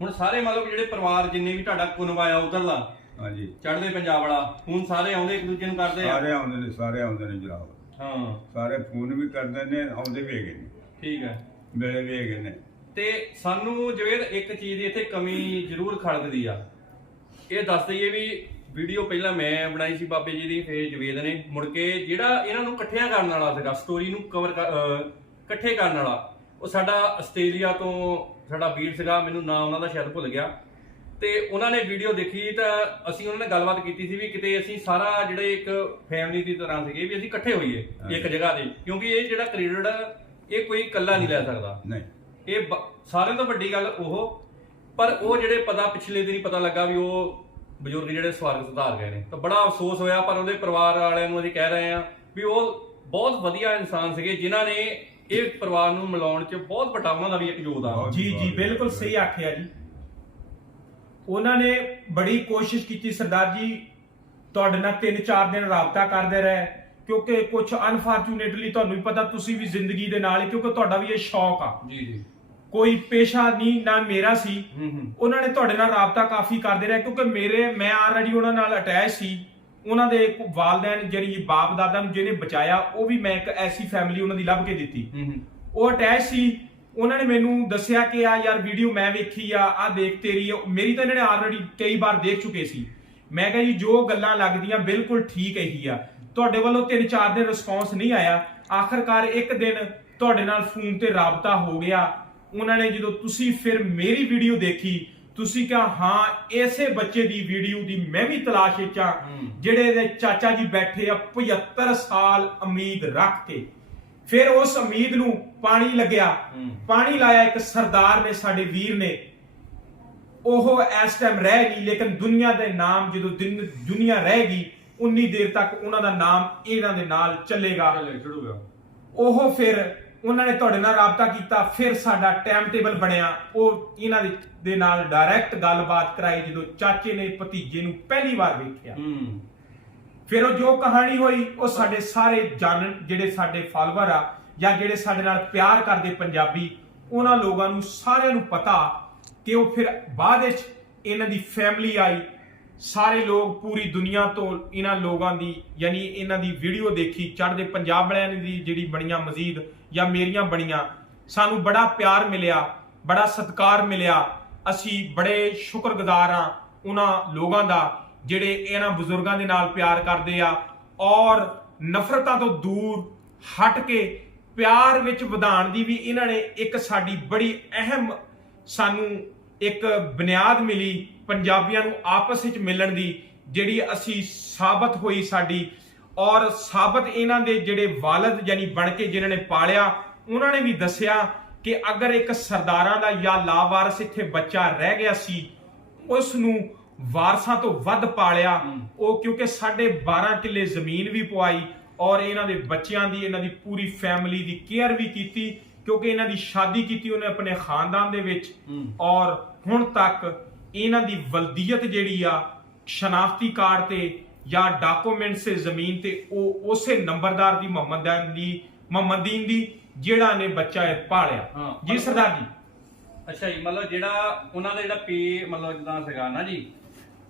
Speaker 1: ਹੁਣ ਸਾਰੇ ਮਤਲਬ ਜਿਹੜੇ ਪਰਿਵਾਰ ਜਿੰਨੇ ਵੀ ਤੁਹਾਡਾ ਕੁਨਵਾ ਆ ਉਧਰਲਾ ਹਾਂਜੀ। ਚੜ੍ਹਦੇ ਪੰਜਾਬ ਵਾਲਾ ਹੁਣ ਸਾਰੇ ਆਉਂਦੇ ਇੱਕ ਦੂਜੇ ਨੂੰ ਕਰਦੇ ਆ?
Speaker 2: ਸਾਰੇ ਆਉਂਦੇ ਨੇ ਸਾਰੇ ਆਉਂਦੇ ਨੇ ਜਨਾਬ ਹਾਂ। ਸਾਰੇ ਫੋਨ ਵੀ ਕਰਦੇ ਨੇ ਆਉਂਦੇ ਵੀ ਹੈਗੇ ਨੇ। ਠੀਕ ਹੈ। ਮਿਲੇ ਵੀ ਹੈਗੇ ਨੇ।
Speaker 1: ਤੇ ਸਾਨੂੰ ਜਵੇਦ ਇੱਕ ਚੀਜ਼ ਦੀ ਇੱਥੇ ਕਮੀ ਜ਼ਰੂਰ ਖੜਕਦੀ ਆ। ਇਹ ਦੱਸ ਦਈਏ ਵੀ ਵੀਡੀਓ ਪਹਿਲਾਂ ਮੈਂ ਬਣਾਈ ਸੀ ਬਾਬੇ ਜੀ ਦੀ ਫੇਰ ਜਵੇਦ ਨੇ। ਮੁੜ ਕੇ ਜਿਹੜਾ ਇਹਨਾਂ ਨੂੰ ਇਕੱਠਿਆਂ ਕਰਨ ਵਾਲਾ ਸੀਗਾ ਸਟੋਰੀ ਨੂੰ ਕਵਰ ਇਕੱਠੇ ਕਰਨ ਵਾਲਾ ਉਹ ਸਾਡਾ ਆਸਟ੍ਰੇਲੀਆ ਤੋਂ ਸਾਡਾ ਵੀਰ ਸੀਗਾ ਮੈਨੂੰ ਨਾਮ ਉਹਨਾਂ ਦਾ ਸ਼ਾਇਦ ਭੁੱਲ ਗਿਆ। ਤੇ ਉਹਨਾਂ ਨੇ ਵੀਡੀਓ ਦੇਖੀ ਤਾਂ ਅਸੀਂ ਉਹਨਾਂ ਨਾਲ ਗੱਲਬਾਤ ਕੀਤੀ ਸੀ ਵੀ ਕਿਤੇ ਅਸੀਂ ਸਾਰਾ ਜਿਹੜੇ ਇੱਕ ਫੈਮਿਲੀ ਦੀ ਤਰ੍ਹਾਂ ਸੀਗੇ ਵੀ ਅਸੀਂ ਇਕੱਠੇ ਹੋਈਏ ਇੱਕ ਜਗ੍ਹਾ ਤੇ। ਕਿਉਂਕਿ ਇਹ ਜਿਹੜਾ ਕ੍ਰੈਡਿਟ ਇਹ ਕੋਈ ਇਕੱਲਾ ਨਹੀਂ ਲੈ ਸਕਦਾ। ਨਹੀਂ। ਇਹ ਸਾਰਿਆਂ ਤੋਂ ਵੱਡੀ ਗੱਲ ਉਹ ਪਰ ਉਹ ਜਿਹੜੇ ਪਤਾ ਪਿਛਲੇ ਦਿਨ ਹੀ ਪਤਾ ਲੱਗਾ ਵੀ ਉਹ ਬਜ਼ੁਰਗ ਜਿਹੜੇ ਸਵਰਗ ਸੁਧਾਰ ਗਏ ਨੇ। ਤਾਂ ਬੜਾ ਅਫਸੋਸ ਹੋਇਆ ਪਰ ਉਹਦੇ ਪਰਿਵਾਰ ਵਾਲਿਆਂ ਨੂੰ ਅਸੀਂ ਕਹਿ ਰਹੇ ਹਾਂ ਵੀ ਉਹ ਬਹੁਤ ਵਧੀਆ ਇਨਸਾਨ ਸੀਗੇ ਜਿਨ੍ਹਾਂ ਨੇ ਇਹ ਪਰਿਵਾਰ ਨੂੰ ਮਿਲਾਉਣ 'ਚ ਬਹੁਤ ਵੱਡਾ ਉਹਨਾਂ ਦਾ ਵੀ ਇੱਕ ਯੋਗਦਾਨ। ਜੀ ਜੀ ਬਿਲਕੁਲ ਸਹੀ ਆਖਿਆ ਜੀ। ਉਹਨਾਂ ਨੇ ਬੜੀ ਕੋਸ਼ਿਸ਼ ਕੀਤੀ ਸਰਦਾਰ ਜੀ ਤੁਹਾਡੇ ਨਾਲ 3-4 ਦਿਨ ਰਾਬਤਾ ਕਰਦੇ ਰਹੇ ਕਿਉਂਕਿ ਕੁਝ ਅਨਫੋਰਚੂਨੇਟਲੀ ਤੁਹਾਨੂੰ ਵੀ ਪਤਾ ਤੁਸੀਂ ਵੀ ਜ਼ਿੰਦਗੀ ਦੇ ਨਾਲ ਹੀ ਕਿਉਂਕਿ ਤੁਹਾਡਾ ਵੀ ਇਹ ਸ਼ੌਕ ਆ। ਜੀ ਜੀ। ਕੋਈ ਪੇਸ਼ਾ ਨਹੀਂ ਨਾ ਮੇਰਾ ਸੀ। ਹੂੰ ਹੂੰ। ਉਹਨਾਂ ਨੇ ਤੁਹਾਡੇ ਨਾਲ ਰਾਬਤਾ ਕਾਫੀ ਕਰਦੇ ਰਹੇ ਕਿਉਂਕਿ ਮੇਰੇ ਮੈਂ ਆਲਰੇਡੀ ਉਹਨਾਂ ਨਾਲ ਅਟੈਚ ਸੀ। ਉਹਨਾਂ ਦੇ ਇੱਕ ਵਾਲਦੈਨ ਜਿਹੜੀ ਬਾਪ ਦਾਦਾ ਨੂੰ ਜਿਹਨੇ ਬਚਾਇਆ ਉਹ ਵੀ ਮੈਂ ਇੱਕ ਐਸੀ ਫੈਮਿਲੀ ਉਹਨਾਂ ਦੀ ਲੱਭ ਕੇ ਦਿੱਤੀ। ਉਹ ਅਟੈਚ ਸੀ। ਉਹਨਾਂ ਨੇ ਮੈਨੂੰ ਦੱਸਿਆ ਕਿ ਆ ਯਾਰ ਵੀਡੀਓ ਮੈਂ ਵੇਖੀ ਆ ਆ ਦੇਖ ਤੇਰੀ। ਮੇਰੀ ਤਾਂ ਇਹਨਾਂ ਨੇ ਆਲਰੇਡੀ ਕਈ ਵਾਰ ਦੇਖ ਚੁੱਕੇ ਸੀ। ਮੈਂ ਕਿਹਾ ਜੀ ਜੋ ਗੱਲਾਂ ਲੱਗਦੀਆਂ ਬਿਲਕੁਲ ਠੀਕ ਇਹੀ ਆ। ਤੁਹਾਡੇ ਵੱਲੋਂ ਤਿੰਨ ਚਾਰ ਦਿਨ ਰਿਸਪੌਂਸ ਨਹੀਂ ਆਇਆ। ਆਖਰਕਾਰ ਇੱਕ ਦਿਨ ਤੁਹਾਡੇ ਨਾਲ ਫੋਨ ਤੇ ਰਾਬਤਾ ਹੋ ਗਿਆ। ਉਹਨਾਂ ਨੇ ਜਦੋਂ ਤੁਸੀਂ ਫਿਰ ਮੇਰੀ ਵੀਡੀਓ ਦੇਖੀ ਤੁਸੀਂ ਕਿਹਾ ਹਾਂ ਇਸੇ ਬੱਚੇ ਦੀ ਵੀਡੀਓ ਦੀ ਮੈਂ ਵੀ ਤਲਾਸ਼ ਵਿੱਚ ਆ। ਜਿਹੜੇ ਇਹਦੇ ਚਾਚਾ ਜੀ ਬੈਠੇ ਆ 75 ਸਾਲ ਉਮੀਦ ਰੱਖ ਕੇ। ਫਿਰ ਉਸ ਉਮੀਦ ਨੂੰ ਪਾਣੀ ਲੱਗਿਆ। ਪਾਣੀ ਲਾਇਆ ਇੱਕ ਸਰਦਾਰ ਨੇ ਸਾਡੇ ਵੀਰ ਨੇ। ਉਹ ਇਸ ਟਾਈਮ ਰਹਿ ਨਹੀਂ ਲੇਕਿਨ ਦੁਨੀਆ ਦੇ ਨਾਮ ਜਦੋਂ ਦਿਨ ਦੁਨੀਆ ਰਹੇਗੀ ਉਨੀ ਦੇਰ ਤੱਕ ਉਹਨਾਂ ਦਾ ਨਾਮ ਇਹਨਾਂ ਦੇ ਨਾਲ ਚੱਲੇਗਾ। ਉਹ ਫਿਰ ਉਹਨਾਂ ਨੇ ਤੁਹਾਡੇ ਨਾਲ ਰਾਬਤਾ ਕੀਤਾ ਫਿਰ ਸਾਡਾ ਟਾਈਮ ਟੇਬਲ ਬਣਿਆ। ਉਹ ਇਹਨਾਂ ਦੇ ਨਾਲ ਡਾਇਰੈਕਟ ਗੱਲਬਾਤ ਕਰਾਈ ਜਦੋਂ ਚਾਚੇ ਨੇ ਭਤੀਜੇ ਨੂੰ ਪਹਿਲੀ ਵਾਰ ਵੇਖਿਆ। ਹੂੰ। ਫਿਰ ਉਹ ਜੋ ਕਹਾਣੀ ਹੋਈ ਉਹ ਸਾਡੇ ਸਾਰੇ ਜਾਣਨ ਜਿਹੜੇ ਸਾਡੇ ਫਾਲੋਅਰ ਆ ਜਾਂ ਜਿਹੜੇ ਸਾਡੇ ਨਾਲ ਪਿਆਰ ਕਰਦੇ ਪੰਜਾਬੀ ਉਹਨਾਂ ਲੋਕਾਂ ਨੂੰ ਸਾਰਿਆਂ ਨੂੰ ਪਤਾ ਕਿ ਉਹ ਫਿਰ ਬਾਅਦ ਵਿੱਚ ਇਹਨਾਂ ਦੀ ਫੈਮਿਲੀ ਆਈ। ਸਾਰੇ ਲੋਕ ਪੂਰੀ ਦੁਨੀਆ ਤੋਂ ਇਹਨਾਂ ਲੋਕਾਂ ਦੀ ਯਾਨੀ ਇਹਨਾਂ ਦੀ ਵੀਡੀਓ ਦੇਖੀ ਚੜ੍ਹਦੇ ਪੰਜਾਬ ਵਾਲਿਆਂ ਦੀ ਜਿਹੜੀ ਬਣੀਆਂ ਮਜ਼ੀਦ ਜਾਂ ਮੇਰੀਆਂ ਬਣੀਆਂ। ਸਾਨੂੰ ਬੜਾ ਪਿਆਰ ਮਿਲਿਆ, ਬੜਾ ਸਤਿਕਾਰ ਮਿਲਿਆ। ਅਸੀਂ ਬੜੇ ਸ਼ੁਕਰਗੁਜ਼ਾਰ ਹਾਂ ਉਹਨਾਂ ਲੋਕਾਂ ਦਾ ਜਿਹੜੇ ਇਹਨਾਂ ਬਜ਼ੁਰਗਾਂ ਦੇ ਨਾਲ ਪਿਆਰ ਕਰਦੇ ਆ ਔਰ ਨਫ਼ਰਤਾਂ ਤੋਂ ਦੂਰ ਹਟ ਕੇ ਪਿਆਰ ਵਿੱਚ ਵਧਾਉਣ ਦੀ ਵੀ ਇਹਨਾਂ ਨੇ ਇੱਕ ਸਾਡੀ ਬੜੀ ਅਹਿਮ ਸਾਨੂੰ ਇੱਕ ਬੁਨਿਆਦ ਮਿਲੀ ਪੰਜਾਬੀਆਂ ਨੂੰ ਆਪਸ ਵਿੱਚ ਮਿਲਣ ਦੀ, ਜਿਹੜੀ ਅਸੀਂ ਸਾਬਤ ਹੋਈ ਸਾਡੀ ਔਰ ਸਾਬਤ ਇਹਨਾਂ ਦੇ ਜਿਹੜੇ ਵਾਲਦ ਯਾਨੀ ਬਣ ਕੇ ਜਿਨ੍ਹਾਂ ਨੇ ਪਾਲਿਆ ਉਹਨਾਂ ਨੇ ਵੀ ਦੱਸਿਆ ਕਿ ਅਗਰ ਇੱਕ ਸਰਦਾਰਾਂ ਦਾ ਜਾਂ ਲਾਵਾਰਸ ਇੱਥੇ ਬੱਚਾ ਰਹਿ ਗਿਆ ਸੀ ਉਸ ਨੂੰ ਵਾਰਸਾਂ ਤੋਂ ਵੱਧ ਪਾਲਿਆ ਉਹ ਕਿਉਂਕਿ ਸਾਡੇ 12 ਕਿੱਲੇ ਜ਼ਮੀਨ ਵੀ ਪਵਾਈ ਔਰ ਇਹਨਾਂ ਦੇ ਬੱਚਿਆਂ ਦੀ ਇਹਨਾਂ ਦੀ ਪੂਰੀ ਫੈਮਿਲੀ ਦੀ ਕੇਅਰ ਵੀ ਕੀਤੀ ਕਿਉਂਕਿ ਇਹਨਾਂ ਦੀ ਸ਼ਾਦੀ ਕੀਤੀ ਉਹਨੇ ਆਪਣੇ ਖਾਨਦਾਨ ਦੇ ਵਿੱਚ। ਔਰ ਹੁਣ ਤੱਕ ਇਹਨਾਂ ਦੀ ਵਲਦੀਅਤ ਜਿਹੜੀ ਆ ਸ਼ਨਾਖਤੀ ਕਾਰਡ ਤੇ ਜਾਂ ਡਾਕੂਮੈਂਟਸ ਤੇ ਜ਼ਮੀਨ ਤੇ ਉਹ ਉਸੇ ਨੰਬਰਦਾਰ ਦੀ ਮੁਹੰਮਦਨ ਦੀ ਮੁਹੰਮਦੀਨ ਦੀ ਜਿਹੜਾ ਨੇ ਬੱਚਾ ਇਹ ਪਾਲਿਆ। ਜੀ ਸਰਦਾਰ ਜੀ। ਅੱਛਾ ਜੀ ਮਤਲਬ ਜਿਹੜਾ ਉਹਨਾਂ ਦਾ ਜਿਹੜਾ ਪੇ ਮਤਲਬ ਜਿੱਦਾਂ ਸੀਗਾ ਨਾ ਜੀ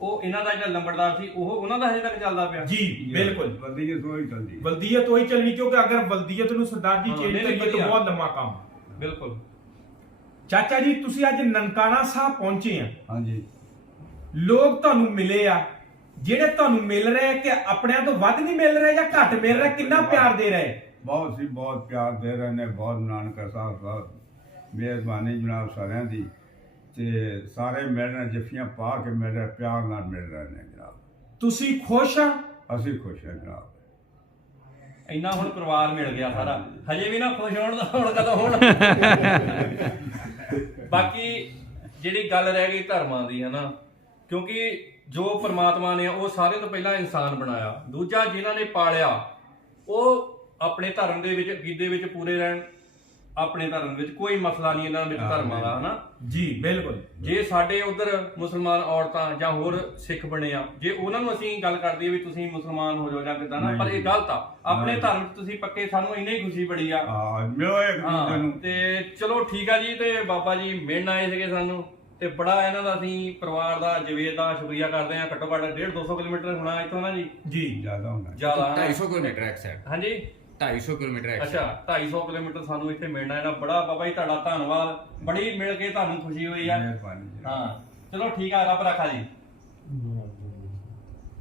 Speaker 1: ਉਹ ਇਹਨਾਂ ਦਾ ਜਿਹੜਾ ਲੰਬੜਦਾਰ ਸੀ ਉਹ ਉਹਨਾਂ ਦਾ ਹਜੇ ਤੱਕ ਚੱਲਦਾ ਪਿਆ? ਜੀ ਬਿਲਕੁਲ। ਵਧੀਆ ਸੋਈ ਚਲਦੀ ਵਲਦੀਅਤ ਉਹੀ ਚੱਲਣੀ ਕਿਉਂਕਿ ਅਗਰ ਵਲਦੀਅਤ ਨੂੰ ਸਰਦਾਰ ਜੀ ਚੇਂਜ ਕਰੀਏ ਤਾਂ। ਬਹੁਤ ਲੰਮਾ ਕੰਮ। ਬਿਲਕੁਲ। ਚਾਚਾ ਜੀ ਤੁਸੀਂ ਅੱਜ ਨਨਕਾਣਾ ਸਾਹਿਬ ਪਹੁੰਚੇ ਆ। ਹਾਂਜੀ। ਲੋਕ ਤੁਹਾਨੂੰ ਮਿਲੇ ਆ ਜਿਹੜੇ ਤੁਹਾਨੂੰ ਮਿਲ ਰਹੇ ਕਿ ਆਪਣਿਆਂ ਤੋਂ ਵੱਧ ਨਹੀਂ ਮਿਲ ਰਹੇ ਜਾਂ ਘੱਟ ਮਿਲ ਰਹੇ ਕਿੰਨਾ ਪਿਆਰ ਦੇ ਰਹੇ?
Speaker 2: ਬਹੁਤ ਸੀ ਬਹੁਤ ਪਿਆਰ ਦੇ ਰਹੇ ਨੇ ਬਹੁਤ ਨਾਨਕਾ ਸਾਹਿਬ ਬਹੁਤ ਮਿਹਰਬਾਨੀ ਜਨਾਬ ਸਾਰਿਆਂ ਦੀ। ਤੇ ਸਾਰੇ ਮਿਲ ਰਹੇ ਜੱਫੀਆਂ ਪਾ ਕੇ ਮਿਲ ਰਹੇ ਪਿਆਰ ਨਾਲ ਮਿਲ ਰਹੇ ਨੇ ਜਨਾਬ।
Speaker 1: ਤੁਸੀਂ ਖੁਸ਼ ਆ?
Speaker 2: ਅਸੀਂ ਖੁਸ਼ ਹਾਂ ਜਨਾਬ।
Speaker 1: ਇੰਨਾ ਹੁਣ ਪਰਿਵਾਰ ਮਿਲ ਗਿਆ ਸਾਰਾ। ਹਜੇ ਵੀ ਨਾ ਖੁਸ਼ ਹੋਣ ਦਾ ਹੁਣ ਕਦੋਂ ਹੋਣ? (laughs) ਬਾਕੀ ਜਿਹੜੀ ਗੱਲ ਰਹਿ ਗਈ ਧਰਮਾਂ ਦੀ ਹਨਾ? ਕਿਉਂਕਿ ਜੋ ਪ੍ਰਮਾਤਮਾ ਨੇ ਉਹ ਸਾਰੇ ਤੋਂ ਪਹਿਲਾਂ ਇਨਸਾਨ ਬਣਾਇਆ ਦੂਜਾ ਜਿਨ੍ਹਾਂ ਨੇ ਪਾਲਿਆ ਉਹ ਆਪਣੇ ਧਰਮ ਦੇ ਵਿੱਚ ਅਕੀਦੇ ਵਿੱਚ ਪੂਰੇ ਰਹਿਣ ਆਪਣੇ ਧਰਮ ਵਿੱਚ ਕੋਈ ਮਸਲਾ ਨਹੀਂ ਇਹਨਾਂ ਵਿੱਚ ਧਰਮਾਂ ਦਾ ਹਨਾ? ਜੀ ਬਿਲਕੁਲ। ਜੇ ਸਾਡੇ ਉਧਰ ਮੁਸਲਮਾਨ ਔਰਤਾਂ ਜਾਂ ਹੋਰ ਸਿੱਖ ਬਣੇ ਆ ਜੇ ਉਹਨਾਂ ਨੂੰ ਅਸੀਂ ਗੱਲ ਕਰਦੀ ਵੀ ਤੁਸੀਂ ਮੁਸਲਮਾਨ ਹੋ ਜਾਓ ਜਾਂ ਕਿਦਾਂ ਨਾ ਪਰ ਇਹ ਗਲਤ ਆ। ਆਪਣੇ। ਧਰਮ ਤੁਸੀਂ ਪੱਕੇ ਸਾਨੂੰ ਇੰਨੀ ਹੀ ਖੁਸ਼ੀ ਬੜੀ ਆ।
Speaker 2: ਆ ਮਿਲੋ ਇੱਕ ਦੂਜੇ
Speaker 1: ਹਾਂ ਨੂੰ ਤੇ ਚਲੋ ਠੀਕ ਆ ਜੀ ਤੇ ਬਾਬਾ ਜੀ ਮਿਲਣ ਆਏ ਸੀਗੇ ਸਾਨੂੰ। ਤੇ ਬੜਾ ਇਹਨਾਂ ਦਾ ਅਸੀਂ ਪਰਿਵਾਰ ਦਾ ਜਵੇਦ ਦਾ ਸ਼ੁਕਰੀਆ ਕਰਦੇ ਆ ਘੱਟੋ ਘੱਟ 1.5 200 ਕਿਲੋਮੀਟਰ ਹੋਣਾ ਇੱਥੋਂ ਨਾ ਜੀ?
Speaker 2: ਜੀ ਜ਼ਿਆਦਾ ਹੁੰਦਾ।
Speaker 1: ਜ਼ਿਆਦਾ। ਹਨਾ? 250 ਕਿਲੋਮੀਟਰ ਐਕ ਸਾਈਡ ਹਾਂਜੀ। 250 ਕਿਲੋਮੀਟਰ ਅੱਛਾ 250 ਕਿਲੋਮੀਟਰ ਸਾਨੂੰ ਇੱਥੇ ਮਿਲਣਾ ਇਹਨਾਂ ਬੜਾ ਬਾਬਾ ਜੀ ਤੁਹਾਡਾ ਧੰਨਵਾਦ। ਬੜੀ ਮਿਲ ਕੇ ਤੁਹਾਨੂੰ ਖੁਸ਼ੀ ਹੋਈ ਆ। ਹਾਂ ਚਲੋ ਠੀਕ ਆ ਰੱਬ ਰੱਖਾ ਜੀ।